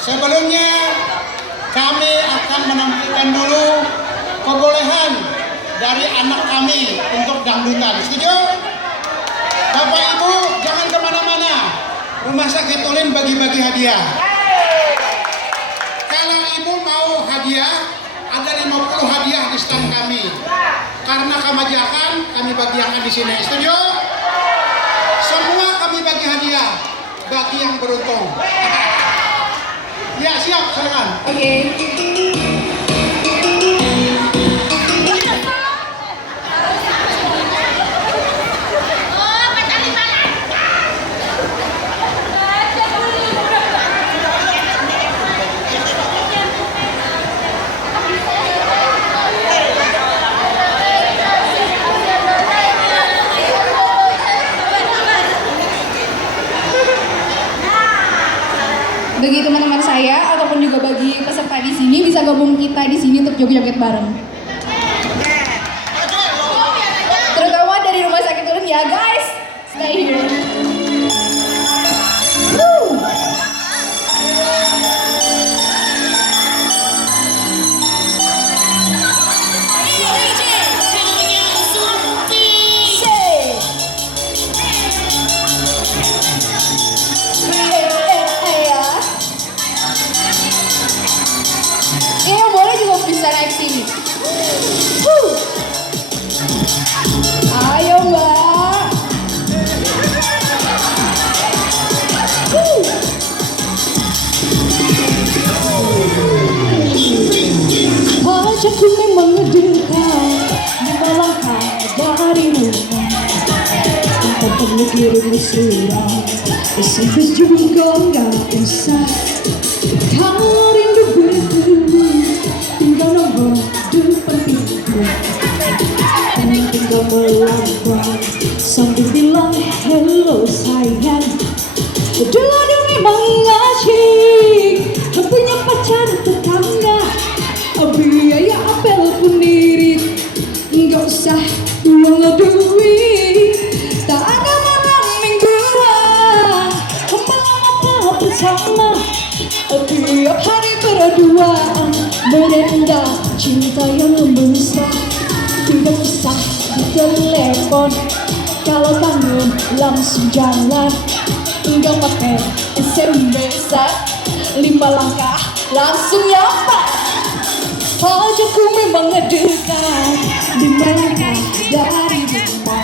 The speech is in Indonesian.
Sebelumnya kami akan menampilkan dulu kebolehan dari anak kami untuk dangdutan. Setuju? Bapak Ibu jangan kemana-mana. Rumah Sakit Ulin bagi-bagi hadiah. Kalau Ibu mau hadiah, ada 50 hadiah di stand kami. Karena kebijakan kami bagikan di sini. Setuju? Semua kami bagi hadiah bagi yang beruntung. Ya siap, silakan. Oke. Bagi teman-teman saya ataupun juga bagi peserta di sini bisa gabung kita di sini untuk joget-joget bareng. Terutama dari Rumah Sakit Ulin ya guys, stay here. Woo. Bisa naik sini. Ayo Mbak. Wajahku memang ngedengkar di langkah dari rumah. Tak perlu kirim surat, SMS juga nggak usah. Kalau rindu bertemu tinggal nomor depan pintu, tinggal melambang sambil bilang hello sayang. Dulu memang asyik punya pacar tetangga, biaya apel pun irit, nggak usah uang duit. Tak ada malam mingguan malam bersama, tiap hari berduaan merenda cinta yang membesar. Tidak usah di telepon, kalau kangen langsung jalan. Enggak pakai SMS, 5 langkah langsung nyampe. Wajahku memang ngedekat di mana dari rumah.